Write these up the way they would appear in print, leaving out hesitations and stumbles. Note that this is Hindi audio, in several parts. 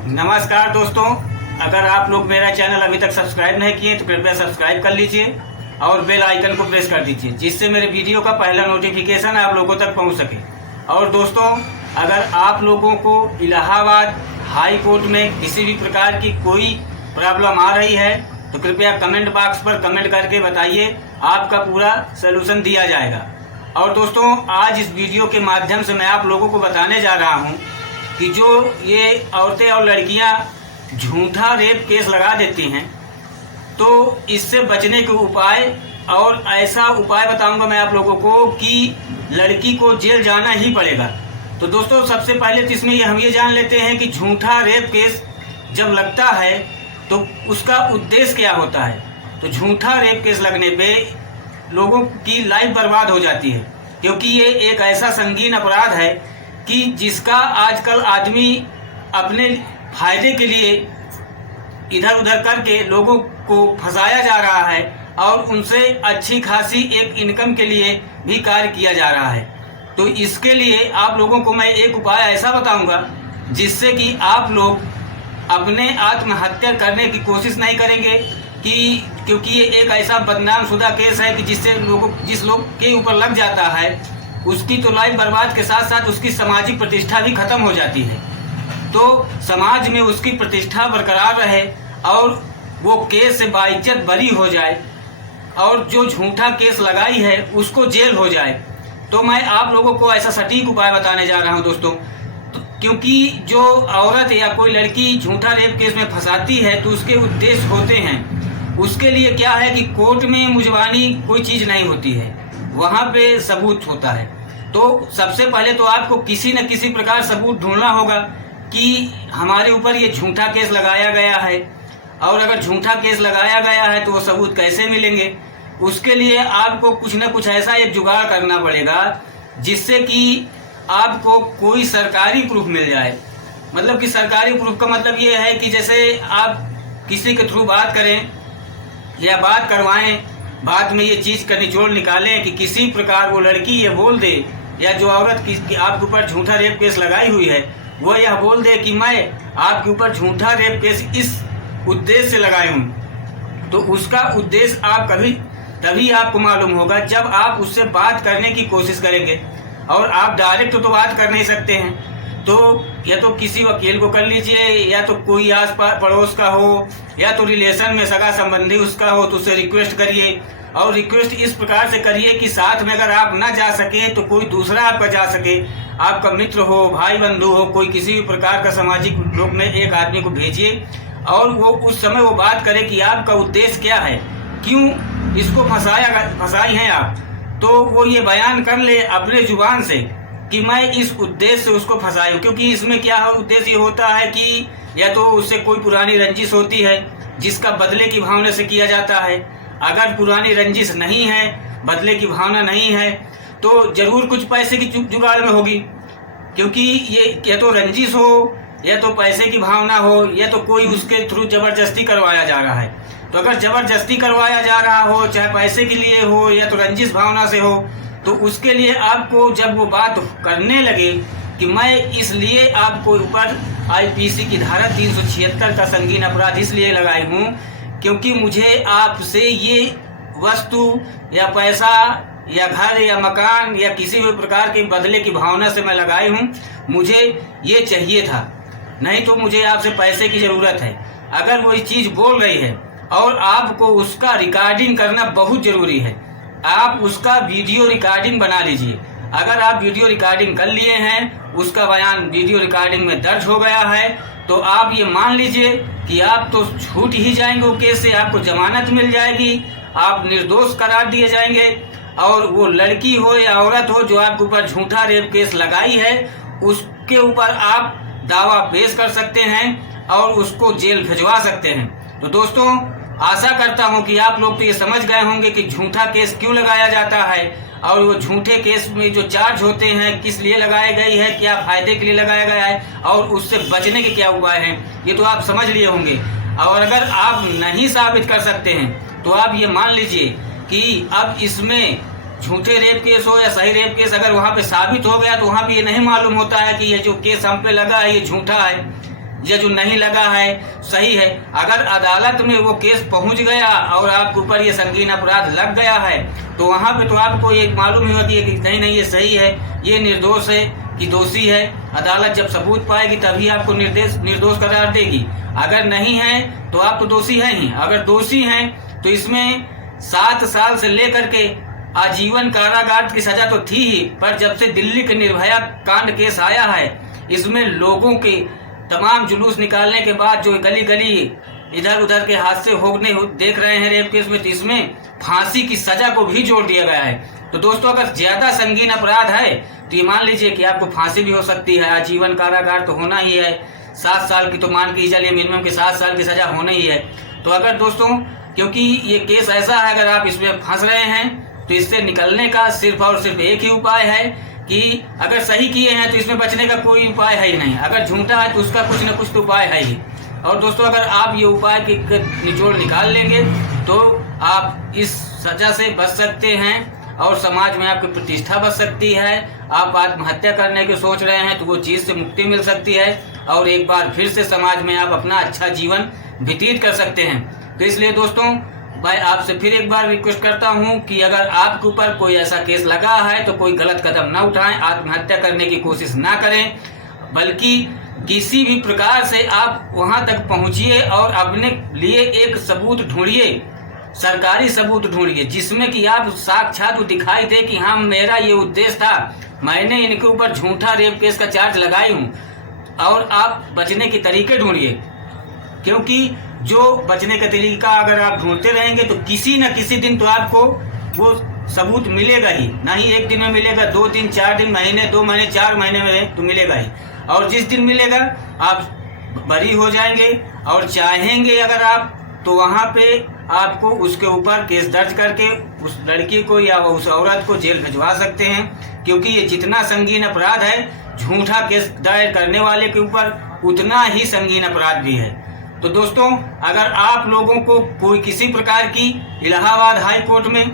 नमस्कार दोस्तों, अगर आप लोग मेरा चैनल अभी तक सब्सक्राइब नहीं किए तो कृपया सब्सक्राइब कर लीजिए और बेल आइकन को प्रेस कर दीजिए, जिससे मेरे वीडियो का पहला नोटिफिकेशन आप लोगों तक पहुंच सके। और दोस्तों, अगर आप लोगों को इलाहाबाद हाई कोर्ट में किसी भी प्रकार की कोई प्रॉब्लम आ रही है तो कृपया कमेंट बॉक्स पर कमेंट करके बताइए, आपका पूरा सलूशन दिया जाएगा। और दोस्तों, आज इस वीडियो के माध्यम से मैं आप लोगों को बताने जा रहा हूं कि जो ये औरतें और लड़कियां झूठा रेप केस लगा देती हैं, तो इससे बचने के उपाय और ऐसा उपाय बताऊंगा मैं आप लोगों को कि लड़की को जेल जाना ही पड़ेगा। तो दोस्तों, सबसे पहले तो इसमें हम ये जान लेते हैं कि झूठा रेप केस जब लगता है तो उसका उद्देश्य क्या होता है। तो झूठा रेप केस लगने पे लोगों की लाइफ बर्बाद हो जाती है, क्योंकि ये एक ऐसा संगीन अपराध है कि जिसका आजकल आदमी अपने फायदे के लिए इधर उधर करके लोगों को फंसाया जा रहा है और उनसे अच्छी खासी एक इनकम के लिए भी कार्य किया जा रहा है। तो इसके लिए आप लोगों को मैं एक उपाय ऐसा बताऊंगा जिससे कि आप लोग अपने आत्महत्या करने की कोशिश नहीं करेंगे, क्योंकि ये एक ऐसा बदनाम शुदा केस है कि जिस लोग के ऊपर लग जाता है उसकी तो लाइफ बर्बाद के साथ साथ उसकी सामाजिक प्रतिष्ठा भी खत्म हो जाती है। तो समाज में उसकी प्रतिष्ठा बरकरार रहे और वो केस से बाइज्जत बरी हो जाए और जो झूठा केस लगाई है उसको जेल हो जाए। तो मैं आप लोगों को ऐसा सटीक उपाय बताने जा रहा हूं दोस्तों। क्योंकि जो औरत या कोई लड़की झूठा रेप केस में फंसाती है तो उसके उद्देश्य होते हैं। उसके लिए क्या है कि कोर्ट में मुजवानी कोई चीज़ नहीं होती है, वहाँ पे सबूत होता है। तो सबसे पहले तो आपको किसी न किसी प्रकार सबूत ढूंढना होगा कि हमारे ऊपर ये झूठा केस लगाया गया है, और अगर झूठा केस लगाया गया है तो वो सबूत कैसे मिलेंगे। उसके लिए आपको कुछ न कुछ ऐसा एक जुगाड़ करना पड़ेगा जिससे कि आपको कोई सरकारी प्रूफ मिल जाए। मतलब कि सरकारी प्रूफ का मतलब ये है कि जैसे आप किसी के थ्रू बात करें या बात करवाएं, बाद में ये चीज़ का निचोड़ निकालें कि किसी प्रकार वो लड़की ये बोल दे या जो औरत की आपके ऊपर झूठा रेप केस लगाई हुई है वो यह बोल दे कि मैं आपके ऊपर झूठा रेप केस इस उद्देश्य से लगाई हूँ। तो उसका उद्देश्य आप तभी आपको मालूम होगा जब आप उससे बात करने की कोशिश करेंगे। और आप डायरेक्ट तो बात कर नहीं सकते हैं, तो या तो किसी वकील को कर लीजिए, या तो कोई आस पड़ोस का हो, या तो रिलेशन में सगा संबंधी उसका हो तो उससे रिक्वेस्ट करिए। और रिक्वेस्ट इस प्रकार से करिए कि साथ में अगर आप ना जा सके तो कोई दूसरा आपका जा सके, आपका मित्र हो, भाई बंधु हो, कोई किसी भी प्रकार का सामाजिक लोग में एक आदमी को भेजिए और वो उस समय वो बात करे कि आपका उद्देश्य क्या है, क्यों इसको फंसाई हैं आप। तो वो ये बयान कर ले अपने जुबान से कि मैं इस उद्देश्य से उसको फंसाई हूँ। क्योंकि इसमें क्या उद्देश्य ये होता है कि या तो उससे कोई पुरानी रंजिश होती है जिसका बदले की भावना से किया जाता है। अगर पुरानी रंजिश नहीं है, बदले की भावना नहीं है, तो जरूर कुछ पैसे की जुगाड़ में होगी। क्योंकि ये या तो रंजिश हो, या तो पैसे की भावना हो, या तो कोई उसके थ्रू जबरदस्ती करवाया जा रहा है। तो अगर जबरदस्ती करवाया जा रहा हो, चाहे पैसे के लिए हो या तो रंजिश भावना से हो, तो उसके लिए आपको जब वो बात करने लगे कि मैं इसलिए आपको ऊपर आईपीसी की धारा 376 का संगीन अपराध इसलिए लगाई हूँ क्योंकि मुझे आपसे ये वस्तु या पैसा या घर या मकान या किसी भी प्रकार के बदले की भावना से मैं लगाई हूँ, मुझे ये चाहिए था, नहीं तो मुझे आपसे पैसे की ज़रूरत है। अगर वो ये चीज़ बोल रही है और आपको उसका रिकॉर्डिंग करना बहुत ज़रूरी है, आप उसका वीडियो रिकॉर्डिंग बना लीजिए। अगर आप वीडियो रिकॉर्डिंग कर लिए हैं, उसका बयान वीडियो रिकॉर्डिंग में दर्ज हो गया है, तो आप ये मान लीजिए कि आप तो छूट ही जाएंगे वो केस से, आपको जमानत मिल जाएगी, आप निर्दोष करार दिए जाएंगे। और वो लड़की हो या औरत हो जो आपके ऊपर झूठा रेप केस लगाई है, उसके ऊपर आप दावा पेश कर सकते हैं और उसको जेल भिजवा सकते हैं। तो दोस्तों, आशा करता हूं कि आप लोग तो ये समझ गए होंगे कि झूठा केस क्यों लगाया जाता है और वो झूठे केस में जो चार्ज होते हैं किस लिए लगाए गई है, क्या फायदे के लिए लगाया गया है और उससे बचने के क्या उपाय हैं, ये तो आप समझ लिए होंगे। और अगर आप नहीं साबित कर सकते हैं तो आप ये मान लीजिए कि अब इसमें झूठे रेप केस हो या सही रेप केस अगर वहाँ पे साबित हो गया तो वहाँ पे ये नहीं मालूम होता है कि ये जो केस हम पे लगा है ये झूठा है। या जो नहीं लगा है सही है। अगर अदालत में वो केस पहुंच गया और आपके ऊपर ये संगीन अपराध लग गया है तो वहाँ पे तो आपको ये मालूम ही होती है कि नहीं नहीं ये सही है, ये निर्दोष है कि दोषी है। अदालत जब सबूत पाएगी तभी आपको निर्दोष करार देगी। अगर नहीं है तो आप तो दोषी हैं ही। अगर दोषी हैं तो इसमें 7 साल से लेकर के आजीवन कारागार की सजा तो थी ही, पर जब से दिल्ली के निर्भया कांड केस आया है इसमें लोगों के तमाम जुलूस निकालने के बाद जो गली गली इधर उधर के हादसे होने देख रहे हैं रेप केस में, तो इसमें फांसी की सजा को भी जोड़ दिया गया है। तो दोस्तों अगर ज्यादा संगीन अपराध है तो ये मान लीजिए कि आपको फांसी भी हो सकती है, आजीवन कारागार तो होना ही है, 7 साल की तो मान के चलिए मिनिमम के 7 साल की सजा होना ही है। तो अगर दोस्तों क्योंकि ये केस ऐसा है अगर आप इसमें फंस रहे हैं तो इससे निकलने का सिर्फ और सिर्फ एक ही उपाय है कि अगर सही किए हैं तो इसमें बचने का कोई उपाय है ही नहीं, अगर झूठा है तो उसका कुछ न कुछ तो उपाय है ही। और दोस्तों अगर आप ये उपाय के निचोड़ निकाल लेंगे तो आप इस सजा से बच सकते हैं और समाज में आपकी प्रतिष्ठा बच सकती है। आप आत्महत्या करने की सोच रहे हैं तो वो चीज़ से मुक्ति मिल सकती है और एक बार फिर से समाज में आप अपना अच्छा जीवन व्यतीत कर सकते हैं। तो इसलिए दोस्तों मैं आपसे फिर एक बार रिक्वेस्ट करता हूं कि अगर आपके ऊपर कोई ऐसा केस लगा है तो कोई गलत कदम ना उठाएं, आत्महत्या करने की कोशिश ना करें, बल्कि किसी भी प्रकार से आप वहां तक पहुंचिए और अपने लिए एक सबूत ढूंढिए, सरकारी सबूत ढूंढिए जिसमें कि आप साक्षात दिखाई दे कि हाँ मेरा ये उद्देश्य था, मैंने इनके ऊपर झूठा रेप केस का चार्ज लगाई हूँ। और आप बचने के तरीके ढूंढिए, क्योंकि जो बचने का तरीका अगर आप ढूंढते रहेंगे तो किसी न किसी दिन तो आपको वो सबूत मिलेगा ही, ना ही एक दिन में मिलेगा, 2 दिन 4 दिन, महीने 2 महीने 4 महीने में तो मिलेगा ही। और जिस दिन मिलेगा आप बरी हो जाएंगे और चाहेंगे अगर आप तो वहाँ पे आपको उसके ऊपर केस दर्ज करके उस लड़की को या उस औरत को जेल भिजवा सकते हैं, क्योंकि ये जितना संगीन अपराध है झूठा केस दायर करने वाले के ऊपर उतना ही संगीन अपराध भी है। तो दोस्तों अगर आप लोगों को कोई किसी प्रकार की इलाहाबाद हाई कोर्ट में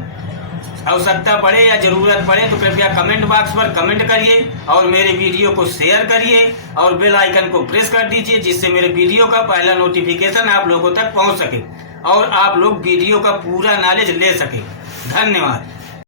आवश्यकता पड़े या जरूरत पड़े तो कृपया कमेंट बॉक्स पर कमेंट करिए और मेरे वीडियो को शेयर करिए और बेल आइकन को प्रेस कर दीजिए, जिससे मेरे वीडियो का पहला नोटिफिकेशन आप लोगों तक पहुंच सके और आप लोग वीडियो का पूरा नॉलेज ले सके। धन्यवाद।